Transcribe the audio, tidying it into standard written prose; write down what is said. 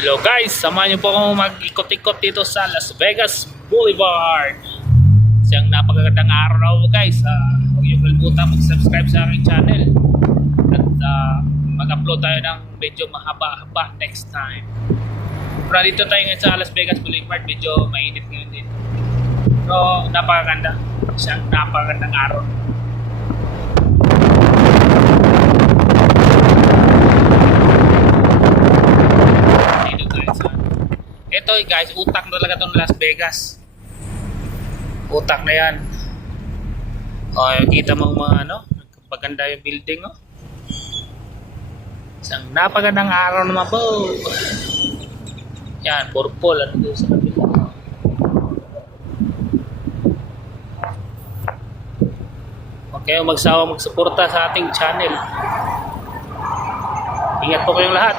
Hello guys, samahan niyo po akong mag-ikot-ikot dito sa Las Vegas Boulevard. Isang napakagandang araw guys. Huwag niyo kalimutan mag-subscribe sa aking channel. At mag-upload tayo ng medyo mahaba-haba next time. Pero dito tayo ngayon sa Las Vegas Boulevard. Medyo mainit ngayon din. Pero napakaganda. Isang napakagandang araw. Ito guys, utak na talaga itong Las Vegas. Utak na yan. Kita mo mga maganda yung building. Isang napagandang araw naman po. Yan, purple. Ano doon sa kapila? Huwag kayong magsawa magsuporta sa ating channel. Ingat po kayong lahat.